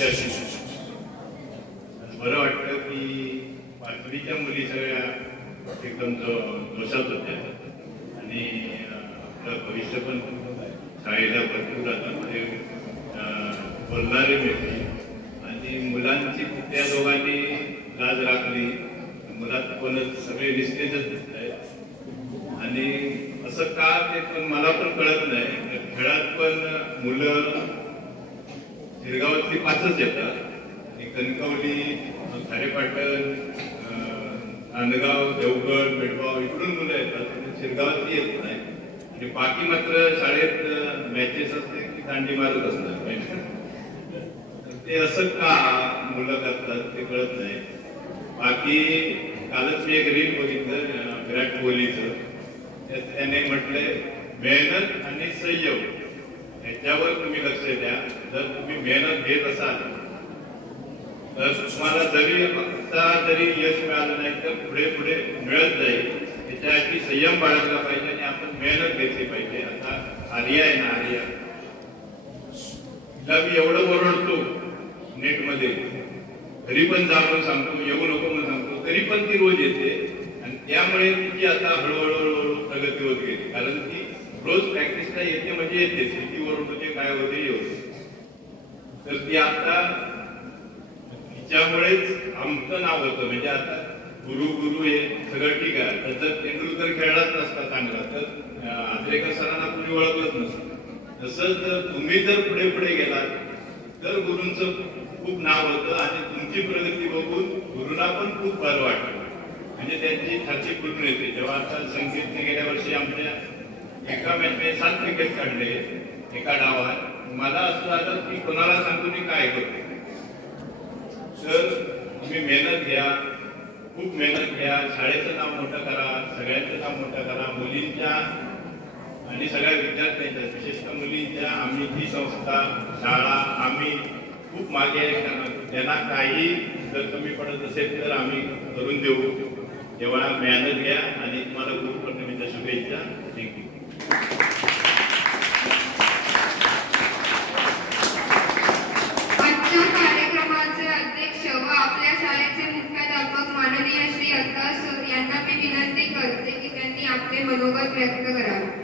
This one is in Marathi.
विद्यार्थी बरं वाटतं की पाचवीच्या मुली सगळ्या एकदम जोशात होत्या आणि आपलं भविष्य पण शाळेला भरपूर आता मध्ये बोलणारे मिळते आणि मुलांची त्या दोघांनी लाज राखली. मुलात पण सगळे निस्तेजच दिसत आहेत आणि असं का ते पण मला पण कळत नाही. खेळात पण मुलं शिरगावातली पाचच येतात आणि कणकवली, खारेपाटण, नांदगाव, देवगड, बेटगाव इकडून मुलं येतात, शिरगावातली येत नाही आणि बाकी मात्र शाळेत मॅचेस असते की दांडी मारत असतात. ते असं का मुलं करतात ते कळत नाही. बाकी कालच मी एक रील बघितलं विराट कोहलीचं. त्याने म्हटलंय मेहनत आणि संयम याच्यावर तुम्ही लक्ष द्या. जर तुम्ही मेहनत घेत असाल तर तुम्हाला जरी यश मिळालं नाही तर पुढे पुढे मिळत जाईल. त्याच्यासाठी संयम बाळगला पाहिजे आणि आपण मेहनत घेतली पाहिजे. आता आर्या आहे ना, आर्या तिला मी एवढं ओरडतो नेटमध्ये, तरी पण जाऊन सांगतो येऊ नको म्हणून सांगतो, तरी पण ती रोज येते आणि त्यामुळे तिची आता हळूहळू प्रगती होत गेली. कारण ती रोज प्रॅक्टिसला येते म्हणजे येते. किती ओरडते काय होते होते. तर ती आता तिच्यामुळेच आमचं नाव होतं. म्हणजे आता गुरु हे सगळं ठीक आहे. जर तेंडुलकर खेळलाच नसता चांगला तर आजरेकर सरांना कुणी ओळखलंच नसतं. तसंच तुम्ही जर पुढे पुढे गेलात तर गुरूंचं खूप नाव होतं आणि तुमची प्रगती बघून गुरुना पण खूप बरं वाटतं. म्हणजे त्यांची छाती फुटून येते. जेव्हा आता संकेतने गेल्या वर्षी आमच्या एका मॅचमध्ये 7 विकेट काढले एका डावात, मला असं झालं की कोणाला सांगतो मी काय करतो. तर तुम्ही मेहनत घ्या, खूप मेहनत घ्या, शाळेचं नाव मोठं करा, सगळ्यांचं नाव मोठं करा. मुलींच्या आणि सगळ्या विद्यार्थ्यांच्या, विशेषतः मुलींच्या आम्ही ती संस्था, शाळा आम्ही खूप मागे आहे. त्यांना काही जर कमी पडत असेल तर आम्ही करून देऊ. तेव्हा मेहनत घ्या आणि तुम्हाला गुरुपौर्णिमेच्या शुभेच्छा. थँक्यू. आजच्या कार्यक्रमाचे अध्यक्ष व आपल्या शाळेचे मुख्याध्यापक माननीय श्री अल्ताफ सर यांना मी विनंती करते की त्यांनी आपले मनोगत व्यक्त करावे.